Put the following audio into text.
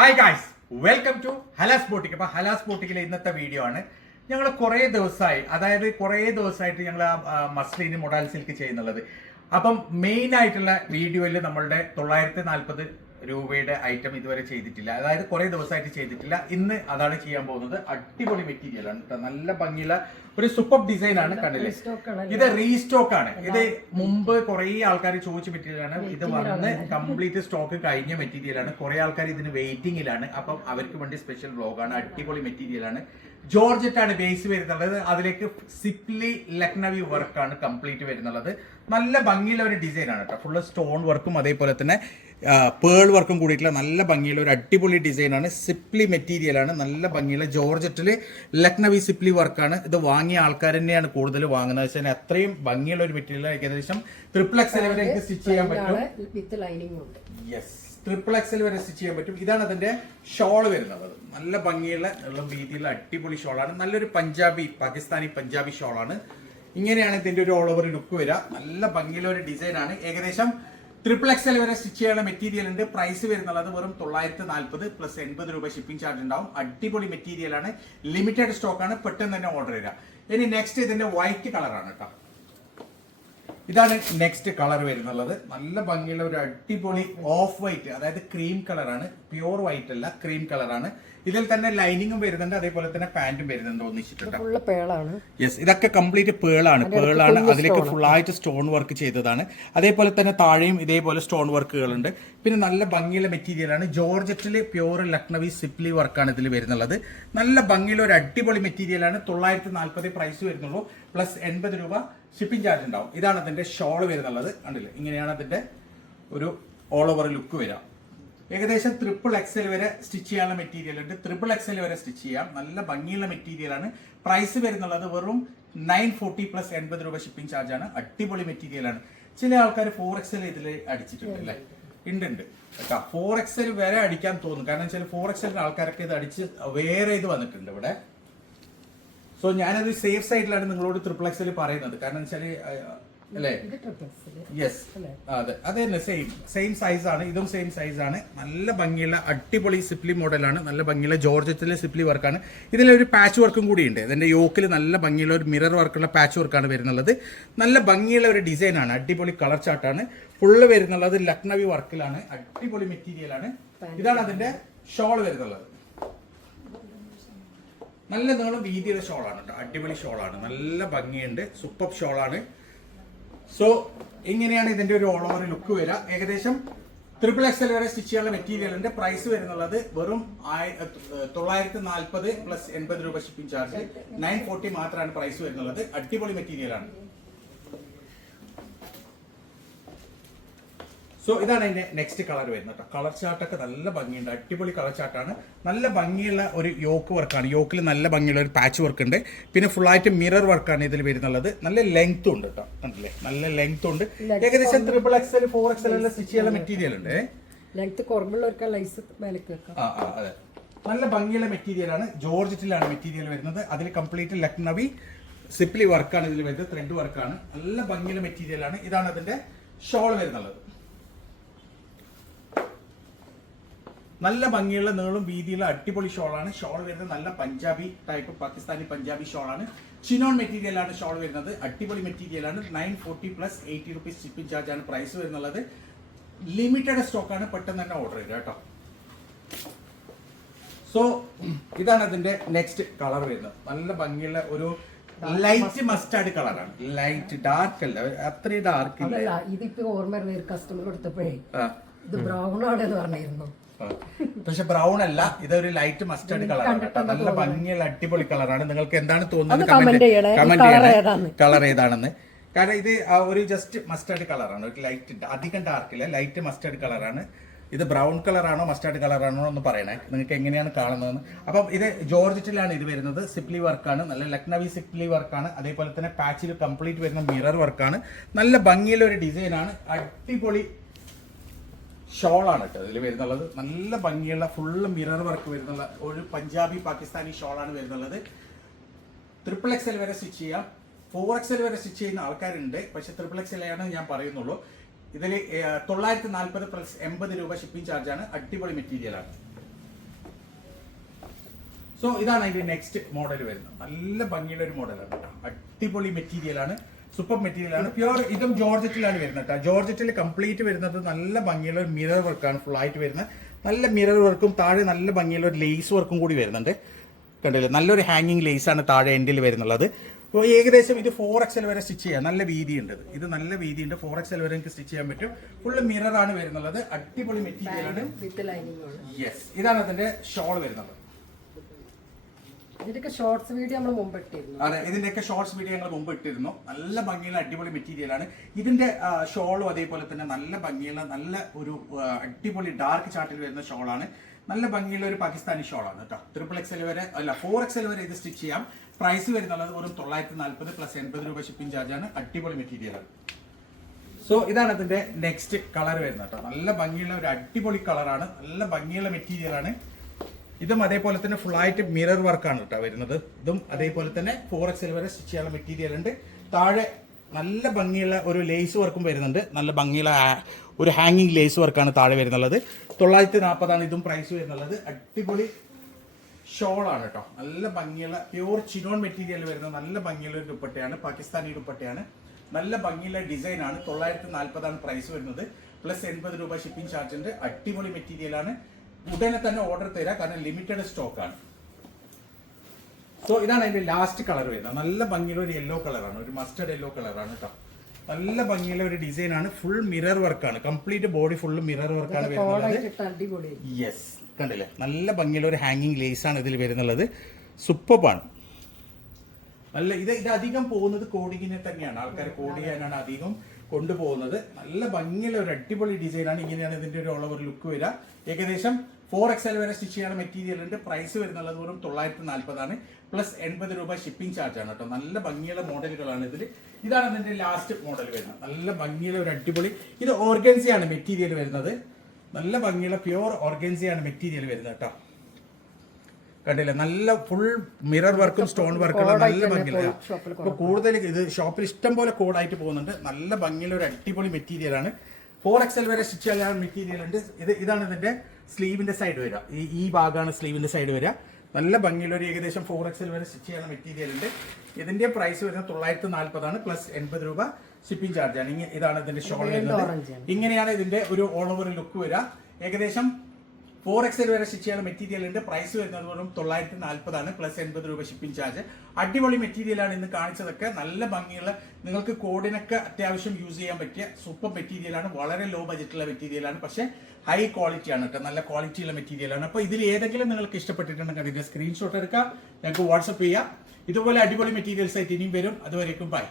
Hi guys, welcome to Hala's boutique. അപ്പൊ ഹലാസ് ബോട്ടിക്കിലെ ഇന്നത്തെ video ആണ്. ഞങ്ങൾ കുറേ ദിവസമായിട്ട് ഞങ്ങൾ മസ്ലിന് മൊഡാൽ സിൽക്ക് ചെയ്യുന്നുള്ളത്. അപ്പം മെയിൻ ആയിട്ടുള്ള വീഡിയോയിൽ നമ്മളുടെ 940 രൂപയുടെ ഐറ്റം ഇതുവരെ ചെയ്തിട്ടില്ല. അതായത് കുറേ ദിവസമായിട്ട് ചെയ്തിട്ടില്ല. ഇന്ന് അതാണ് ചെയ്യാൻ പോകുന്നത്. അടിപൊളി മെറ്റീരിയൽ ആണ്, നല്ല ഭംഗിയുള്ള ഒരു സൂപ്പർ ഡിസൈൻ ആണ്. കണ്ടില്ലേ, ഇത് റീസ്റ്റോക്ക് ആണ്. ഇത് മുമ്പ് കുറെ ആൾക്കാർ ചോദിച്ച മെറ്റീരിയൽ ആണ്. ഇത് വന്ന് കംപ്ലീറ്റ് സ്റ്റോക്ക് കഴിഞ്ഞ മെറ്റീരിയൽ ആണ്. കുറെ ആൾക്കാർ ഇതിന് വെയിറ്റിംഗിലാണ്. അപ്പം അവർക്ക് വേണ്ടി സ്പെഷ്യൽ വ്ലോഗാണ്. അടിപൊളി മെറ്റീരിയൽ ആണ്. ജോർജറ്റ് ആണ് ബേസ് വരുന്നുള്ളത്. അതിലേക്ക് സിപ്ലി ലക്നവി വർക്കാണ് കംപ്ലീറ്റ് വരുന്നുള്ളത്. നല്ല ഭംഗിയുള്ള ഒരു ഡിസൈൻ ആണ് കേട്ടോ. ഫുള്ള് സ്റ്റോൺ വർക്കും അതേപോലെ തന്നെ പേൾ വർക്കും കൂടിയിട്ടുള്ള നല്ല ഭംഗിയുള്ള ഒരു അടിപൊളി ഡിസൈൻ ആണ്. സിപ്ലി മെറ്റീരിയൽ ആണ്. നല്ല ഭംഗിയുള്ള ജോർജറ്റിൽ ലക്നവി സിപ്ലി വർക്കാണ്. ഇത് വാങ്ങിയ ആൾക്കാർ തന്നെയാണ് കൂടുതൽ വാങ്ങുന്നത്. വെച്ചാൽ അത്രയും ഭംഗിയുള്ള ഒരു മെറ്റീരിയൽ. ഏകദേശം XXL വരെ സ്റ്റിച്ച് ചെയ്യാൻ പറ്റും. യെസ്, XXL വരെ സ്റ്റിച്ച് ചെയ്യാൻ പറ്റും. ഇതാണ് അതിന്റെ ഷോൾ വരുന്നത്. നല്ല ഭംഗിയുള്ള രീതിയിലുള്ള അടിപൊളി ഷോളാണ്. നല്ലൊരു പാകിസ്ഥാനി പഞ്ചാബി ഷോളാണ്. ഇങ്ങനെയാണ് ഇതിന്റെ ഒരു ഓൾ ഓവർ ലുക്ക് വരിക. നല്ല ഭംഗിയുള്ള ഒരു ഡിസൈൻ ആണ്. ഏകദേശം XXL വരെ സ്റ്റിച്ച് ചെയ്യാനുള്ള മെറ്റീരിയൽ ഉണ്ട്. പ്രൈസ് വരുന്നത് വെറും 940 പ്ലസ് 80 രൂപ ഷിപ്പിംഗ് ചാർജ് ഉണ്ടാവും. അടിപൊളി മെറ്റീരിയൽ ആണ്. ലിമിറ്റഡ് സ്റ്റോക്ക് ആണ്. പെട്ടെന്ന് തന്നെ ഓർഡർ ചെയ്യുക. ഇനി നെക്സ്റ്റ് ഇതിന്റെ വൈറ്റ് കളറാണ് കേട്ടോ. ഇതാണ് നെക്സ്റ്റ് കളർ വരുന്നുള്ളത്. നല്ല ഭംഗിയുള്ള ഒരു അടിപൊളി ഓഫ് വൈറ്റ്, അതായത് ക്രീം കളറാണ്. പ്യൂർ വൈറ്റ് അല്ല, ക്രീം കളറാണ്. ഇതിൽ തന്നെ ലൈനിങ്ങും വരുന്നുണ്ട്, അതേപോലെ തന്നെ പാന്റും വരുന്നുണ്ട് ഒന്നിച്ചിട്ടുണ്ട്. യെസ്, ഇതൊക്കെ കംപ്ലീറ്റ് പേളാണ്. അതിലേക്ക് ഫുൾ ആയിട്ട് സ്റ്റോൺ വർക്ക് ചെയ്തതാണ്. അതേപോലെ തന്നെ താഴെയും ഇതേപോലെ സ്റ്റോൺ വർക്കുകളുണ്ട്. പിന്നെ നല്ല ഭംഗിയുള്ള മെറ്റീരിയൽ ആണ്. ജോർജറ്റില് പ്യൂർ ലക്നവി സിപ്ലി വർക്കാണ് ഇതിൽ വരുന്നുള്ളത്. നല്ല ഭംഗിയുള്ള ഒരു അടിപൊളി മെറ്റീരിയൽ ആണ്. 940 പ്രൈസ് വരുന്നുള്ളൂ. പ്ലസ് 80 രൂപ ഷിപ്പിംഗ് ചാർജ് ഉണ്ടാവും. ഇതാണ് അതിന്റെ ഷോൾ വരുന്നുള്ളത്. കണ്ടില്ലേ, ഇങ്ങനെയാണ് അതിന്റെ ഒരു ഓൾ ഓവർ ലുക്ക് വരാം. ഏകദേശം XXL വരെ സ്റ്റിച്ച് ചെയ്യാനുള്ള മെറ്റീരിയൽ ഉണ്ട്. XXL വരെ സ്റ്റിച്ച് ചെയ്യാം. നല്ല ഭംഗിയുള്ള മെറ്റീരിയൽ ആണ്. പ്രൈസ് വരുന്നുള്ളത് വെറും 940 പ്ലസ് 80 രൂപ ഷിപ്പിംഗ് ചാർജ് ആണ്. അടിപൊളി മെറ്റീരിയൽ ആണ്. ചില ആൾക്കാർ 4XL ഇതിൽ അടിച്ചിട്ടുണ്ട് അല്ലേ? ഉണ്ട് കേട്ടോ. 4XL വരെ അടിക്കാൻ തോന്നും. കാരണം വെച്ചാൽ 4XL ആൾക്കാരൊക്കെ ഇത് അടിച്ച് വേറെ ഇത് വന്നിട്ടുണ്ട് ഇവിടെ. സോ ഞാനത് സേഫ് സൈഡിലാണ് നിങ്ങളോട് XXL പറയുന്നത്. കാരണം വെച്ചാൽ അല്ലേ, യെസ്, അതെ തന്നെ സെയിം സൈസ് ആണ്. ഇതും സെയിം സൈസ് ആണ്. നല്ല ഭംഗിയുള്ള അടിപൊളി സിപ്ലി മോഡലാണ്. നല്ല ഭംഗിയുള്ള ജോർജറ്റിലെ സിപ്ലി വർക്കാണ്. ഇതിലൊരു പാച്ച് വർക്കും കൂടി ഉണ്ട്. ഇതിന്റെ യോക്കിൽ നല്ല ഭംഗിയുള്ള ഒരു മിറർ വർക്കുള്ള പാച്ച് വർക്കാണ് വരുന്നുള്ളത്. നല്ല ഭംഗിയുള്ള ഒരു ഡിസൈൻ ആണ്. അടിപൊളി കളർ ചാർട്ടാണ്. ഫുള്ള് വരുന്നുള്ളത് ലക്നവി വർക്കിലാണ്. അടിപൊളി മെറ്റീരിയൽ ആണ്. ഇതാണ് അതിന്റെ ഷോൾ വരുന്നുള്ളത്. നല്ല നീളം വീതിയുള്ള ഷോളാണ് കേട്ടോ. അടിപൊളി ഷോളാണ്. നല്ല ഭംഗിയുണ്ട്. സൂപ്പർ ഷോളാണ്. സോ ഇങ്ങനെയാണ് ഇതിന്റെ ഒരു ഓൾ ഓവർ ലുക്ക് വരിക. ഏകദേശം XXL വരെ സ്റ്റിച്ച് ചെയ്യാനുള്ള മെറ്റീരിയലിന്റെ പ്രൈസ് വരുന്നുള്ളത് വെറും 940 പ്ലസ് 80 രൂപ ഷിപ്പിംഗ് ചാർജ്. 940 മാത്രമാണ് പ്രൈസ് വരുന്നുള്ളത്. അടിപൊളി മെറ്റീരിയൽ ആണ്. സോ ഇതാണ് അതിന്റെ നെക്സ്റ്റ് കളർ വരുന്നത് കേട്ടോ. കളർ ചാർട്ടൊക്കെ നല്ല ഭംഗിയുണ്ട്. അടിപൊളി കളർ ചാർട്ടാണ്. നല്ല ഭംഗിയുള്ള ഒരു യോക്ക് വർക്കാണ്. യോക്കിൽ നല്ല ഭംഗിയുള്ള ഒരു പാച്ച് വർക്ക് ഉണ്ട്. പിന്നെ ഫുൾ ആയിട്ട് മിറർ വർക്കാണ് ഇതിൽ വരുന്നുള്ളത്. നല്ല ലെങ്ത് ഉണ്ട് കേട്ടോ. കണ്ടില്ലേ, നല്ല ലെങ്ത് ഉണ്ട്. ഏകദേശം XXL 4XL എല്ലാം സ്റ്റിച്ച് ചെയ്യാനുള്ള മെറ്റീരിയൽ ഉണ്ട്. അതെ, നല്ല ഭംഗിയുള്ള മെറ്റീരിയൽ ആണ്. ജോർജറ്റിലാണ് മെറ്റീരിയൽ വരുന്നത്. അതിൽ കംപ്ലീറ്റ് ലക്നവി സിപ്ലി വർക്കാണ് ഇതിൽ വരുന്നത്. ത്രെഡ് വർക്കാണ്. നല്ല ഭംഗിയുള്ള മെറ്റീരിയൽ ആണ്. ഇതാണ് അതിന്റെ ഷോൾ വരുന്നുള്ളത്. നല്ല ഭംഗിയുള്ള നീളും വീതിയുള്ള അടിപൊളി ഷോളാണ്. ഷോൾ വരുന്നത് നല്ല പഞ്ചാബി ടൈപ്പ് പാകിസ്ഥാനി പഞ്ചാബി ഷോളാണ്. ചിനോൺ മെറ്റീരിയൽ ആണ് ഷോൾ വരുന്നത്. അടിപൊളി മെറ്റീരിയൽ ആണ്. 940 പ്ലസ് 80 റുപ്പീസ് ഷിപ്പിംഗ് ചാർജ് ആണ് പ്രൈസ് വരുന്നുള്ളത്. ലിമിറ്റഡ് സ്റ്റോക്ക് ആണ്. പെട്ടെന്ന് തന്നെ ഓർഡർ ചെയ്യുക കേട്ടോ. സോ ഇതാണ് അതിന്റെ നെക്സ്റ്റ് കളർ വരുന്നത്. നല്ല ഭംഗിയുള്ള ഒരു ലൈറ്റ് മസ്റ്റാർഡ് കളറാണ്. ലൈറ്റ് ഡാർക്ക് അല്ല, അത്രയും ഡാർക്ക് ഇല്ല. ഇതിപ്പോ ഓർമ്മ കസ്റ്റമർ കൊടുത്തപ്പോഴേ ഇത് ബ്രൗൺ ആണെന്ന് പറഞ്ഞിരുന്നു. പക്ഷെ ബ്രൗൺ അല്ല, ഇതൊരു ലൈറ്റ് മസ്റ്റാർഡ് കളറാണ്. നല്ല ഭംഗിയുള്ള അടിപൊളി കളറാണ്. നിങ്ങൾക്ക് എന്താണ് തോന്നുന്നത് കമന്റ് ചെയ്യണം, കളർ ഏതാണെന്ന്. കാരണം ഇത് ഒരു ജസ്റ്റ് മസ്റ്റാർഡ് കളറാണ്. ഒരു ലൈറ്റ്, അധികം ഡാർക്ക് ഇല്ല, ലൈറ്റ് മസ്റ്റാർഡ് കളറാണ്. ഇത് ബ്രൗൺ കളറാണോ മസ്റ്റാർഡ് കളറാണോ എന്ന് പറയണേ, നിങ്ങൾക്ക് എങ്ങനെയാണ് കാണുന്നതെന്ന്. അപ്പം ഇത് ജോർജറ്റിലാണ് ഇത് വരുന്നത്. സിപ്ലി വർക്കാണ്. നല്ല ലക്നവി സിപ്ലി വർക്കാണ്. അതേപോലെ തന്നെ പാച്ചിൽ കംപ്ലീറ്റ് വരുന്ന മിറർ വർക്കാണ്. നല്ല ഭംഗിയുള്ള ഒരു ഡിസൈനാണ്. അടിപൊളി ഷോളാണ് കേട്ടോ ഇതിൽ വരുന്നുള്ളത്. നല്ല ഭംഗിയുള്ള ഫുള്ള് മിറർ വർക്ക് വരുന്നുള്ള ഒരു പഞ്ചാബി പാകിസ്ഥാനി ഷോളാണ് വരുന്നുള്ളത്. XXL വരെ സ്റ്റിച്ച് ചെയ്യാം. 4XL വരെ സ്റ്റിച്ച് ചെയ്യുന്ന ആൾക്കാരുണ്ട്. പക്ഷെ XXL ആണ് ഞാൻ പറയുന്നുള്ളൂ. ഇതിൽ 940 പ്ലസ് 80 രൂപ ഷിപ്പിംഗ് ചാർജാണ്. അടിപൊളി മെറ്റീരിയലാണ്. സോ ഇതാണ് അതിന്റെ നെക്സ്റ്റ് മോഡൽ വരുന്നത്. നല്ല ഭംഗിയുള്ള ഒരു മോഡലാണ് കേട്ടോ. അടിപൊളി മെറ്റീരിയലാണ്, സൂപ്പർ മെറ്റീരിയലാണ്. പ്യുവർ ഇതും ജോർജറ്റിലാണ് വരുന്നത് കേട്ടോ. ജോർജറ്റിൽ കംപ്ലീറ്റ് വരുന്നത് നല്ല ഭംഗിയുള്ള ഒരു മിറർ വർക്കാണ് ഫുൾ ആയിട്ട് വരുന്നത്. നല്ല മിറർ വർക്കും താഴെ നല്ല ഭംഗിയുള്ള ഒരു ലേസ് വർക്കും കൂടി വരുന്നുണ്ട്. കണ്ടില്ലേ, നല്ലൊരു ഹാങ്ങിങ് ലേസ് ആണ് താഴെ എൻഡിൽ വരുന്നുള്ളത്. അപ്പോൾ ഏകദേശം ഇത് 4XL വരെ സ്റ്റിച്ച് ചെയ്യാം. നല്ല വീതിയുണ്ട്, ഇത് നല്ല വീതിയുണ്ട്. 4XL വരെ എനിക്ക് സ്റ്റിച്ച് ചെയ്യാൻ പറ്റും. ഫുള്ള് മിറർ ആണ് വരുന്നുള്ളത്. അടിപൊളി മെറ്റീരിയലാണ്. യെസ്, ഇതാണ് അതിന്റെ ഷോൾ വരുന്നത്. ഇതിന്റെയൊക്കെ ഷോർട്സ് വീഡിയോ നമ്മൾ മുമ്പ് ഇട്ടിരുന്നു. അതെ, ഇതിന്റെയൊക്കെ ഷോർട്സ് വീഡിയോ ഞങ്ങൾ മുമ്പ് ഇട്ടിരുന്നു. നല്ല ഭംഗിയുള്ള അടിപൊളി മെറ്റീരിയലാണ്. ഇതിന്റെ ഷോളും അതേപോലെ തന്നെ നല്ല ഭംഗിയുള്ള നല്ല ഒരു അടിപൊളി ഡാർക്ക് ചാർട്ടിൽ വരുന്ന ഷോളാണ്. നല്ല ഭംഗിയുള്ള ഒരു പാകിസ്ഥാനി ഷോളാണ് കേട്ടോ. 3XL വരെ അല്ല 4XL വരെ ഇത് സ്റ്റിച്ച് ചെയ്യാം. പ്രൈസ് വരുന്നുള്ളത് ഒരു 940 പ്ലസ് 80 രൂപ ഷിപ്പിംഗ് ചാർജാണ്. അടിപൊളി മെറ്റീരിയലാണ്. സോ ഇതാണ് ഇതിന്റെ നെക്സ്റ്റ് കളർ വരുന്നത് കേട്ടോ. നല്ല ഭംഗിയുള്ള ഒരു അടിപൊളി കളറാണ്, നല്ല ഭംഗിയുള്ള മെറ്റീരിയലാണ്. ഇതും അതേപോലെ തന്നെ ഫുൾ ആയിട്ട് മിറർ വർക്കാണ് കേട്ടോ വരുന്നത്. ഇതും അതേപോലെ തന്നെ 4XL വരെ സ്റ്റിച്ച് ചെയ്യാനുള്ള മെറ്റീരിയൽ ഉണ്ട്. താഴെ നല്ല ഭംഗിയുള്ള ഒരു ലേസ് വർക്കും വരുന്നുണ്ട്. നല്ല ഭംഗിയുള്ള ഒരു ഹാങ്ങിങ് ലേസ് വർക്കാണ് താഴെ വരുന്നുള്ളത്. 940 ഇതും പ്രൈസ് വരുന്നുള്ളത്. അടിപൊളി ഷോളാണ് കേട്ടോ. നല്ല ഭംഗിയുള്ള പ്യൂർ ചിനോൺ മെറ്റീരിയൽ വരുന്ന നല്ല ഭംഗിയുള്ള ഒരു ദുപ്പട്ടയാണ്, പാകിസ്ഥാനി ദുപ്പട്ടയാണ്. നല്ല ഭംഗിയുള്ള ഡിസൈൻ ആണ്. 940 പ്രൈസ് വരുന്നത്. പ്ലസ് 80 രൂപ ഷിപ്പിംഗ് ചാർജ് ഉണ്ട്. അടിപൊളി മെറ്റീരിയലാണ്. ഉടനെ തന്നെ ഓർഡർ തരാം, കാരണം ലിമിറ്റഡ് സ്റ്റോക്ക് ആണ്. സോ ഇതാണ് അതിന്റെ ലാസ്റ്റ് കളർ വരുന്നത്. നല്ല ഭംഗിയുള്ള ഒരു യെല്ലോ കളറാണ്, ഒരു മസ്റ്റർഡ് യെല്ലോ കളറാണ് കേട്ടോ. നല്ല ഭംഗിയുള്ള ഒരു ഡിസൈൻ ആണ്. ഫുൾ മിറർ വർക്കാണ്, കംപ്ലീറ്റ് ബോഡി ഫുള്ള് മിറർ വർക്കാണ് വരുന്നത്. യെസ്, കണ്ടില്ലേ, നല്ല ഭംഗിയുള്ള ഒരു ഹാങ്ങിങ് ലേസ് ആണ് ഇതിൽ വരുന്നുള്ളത്. സൂപ്പറാണ്. നല്ല ഇത് അധികം പോകുന്നത് കോഡിങ്ങിനെ തന്നെയാണ്. ആൾക്കാർ കോഡ് ചെയ്യാനാണ് അധികം കൊണ്ടുപോകുന്നത്. നല്ല ഭംഗിയുള്ള ഒരു അടിപൊളി ഡിസൈനാണ്. ഇങ്ങനെയാണ് ഇതിന്റെ ഒരു ഓൾ ഓവർ ലുക്ക് വരിക. ഏകദേശം 4XL വരെ സ്റ്റിച്ച് ചെയ്യാൻ മെറ്റീരിയൽ ഉണ്ട്. പ്രൈസ് വരുന്നുള്ളത് വെറും 940 പ്ലസ് 80 രൂപ ഷിപ്പിംഗ് ചാർജ് ആണ് കേട്ടോ. നല്ല ഭംഗിയുള്ള മോഡലുകളാണ് ഇതിൽ. ഇതാണ് ഇതിന്റെ ലാസ്റ്റ് മോഡൽ വരുന്നത്. നല്ല ഭംഗിയുള്ള ഒരു അടിപൊളി, ഇത് ഓർഗൻസിയാണ് മെറ്റീരിയൽ വരുന്നത്. നല്ല ഭംഗിയുള്ള പ്യുവർ ഓർഗൻസിയാണ് മെറ്റീരിയൽ വരുന്നത് കേട്ടോ. കണ്ടില്ലേ, നല്ല ഫുൾ മിറർ വർക്കും സ്റ്റോൺ വർക്കും നല്ല ഭംഗിയുള്ള. ഇപ്പൊ കൂടുതൽ ഇത് ഷോപ്പിൽ ഇഷ്ടം പോലെ കോഡായിട്ട് പോകുന്നുണ്ട്. നല്ല ഭംഗിയുള്ള ഒരു അടിപൊളി മെറ്റീരിയൽ ആണ്. 4XL വരെ സ്റ്റിച്ച് ചെയ്യാൻ മെറ്റീരിയൽ ഉണ്ട്. ഇതാണ് ഇതിന്റെ സ്ലീവിന്റെ സൈഡ് വരിക. ഈ ഭാഗമാണ് സ്ലീവിന്റെ സൈഡ് വരിക. നല്ല ഭംഗിയുള്ള ഒരു ഏകദേശം 4XL വരെ സ്റ്റിച്ച് ചെയ്യാൻ മെറ്റീരിയൽ ഉണ്ട്. ഇതിന്റെ പ്രൈസ് വരുന്നത് 940 പ്ലസ് 80 രൂപ ഷിപ്പിംഗ് ചാർജ് ആണ്. ഇതാണ് ഇതിന്റെ ഷോൾ വരുന്നത്. ഇങ്ങനെയാണ് ഇതിന്റെ ഒരു ഓൾ ഓവർ ലുക്ക് വരിക. ഏകദേശം 4XL വരെ സ്റ്റിച്ച് ചെയ്യാൻ മെറ്റീരിയൽ ഉണ്ട്. പ്രൈസ് വരുന്നത് വെറും 940 പ്ലസ് 80 രൂപ ഷിപ്പിംഗ് ചാർജ്. അടിപൊളി മെറ്റീരിയലാണ് ഇന്ന് കാണിച്ചതൊക്കെ. നല്ല ഭംഗിയുള്ള, നിങ്ങൾക്ക് കോഡിനൊക്കെ അത്യാവശ്യം യൂസ് ചെയ്യാൻ പറ്റിയ സൂപ്പർ മെറ്റീരിയലാണ്. വളരെ ലോ ബജറ്റുള്ള മെറ്റീരിയലാണ്, പക്ഷേ ഹൈ ക്വാളിറ്റി ആണ് കേട്ടോ. നല്ല ക്വാളിറ്റിയുള്ള മെറ്റീരിയലാണ്. അപ്പോൾ ഇതിൽ ഏതെങ്കിലും നിങ്ങൾക്ക് ഇഷ്ടപ്പെട്ടിട്ടുണ്ടെങ്കിൽ അതിന്റെ സ്ക്രീൻഷോട്ട് എടുക്കുക, ഞങ്ങൾക്ക് വാട്സപ്പ് ചെയ്യാം. ഇതുപോലെ അടിപൊളി മെറ്റീരിയൽസ് ആയിട്ട് ഇനിയും വരും. അതുവരേക്കും ബൈ.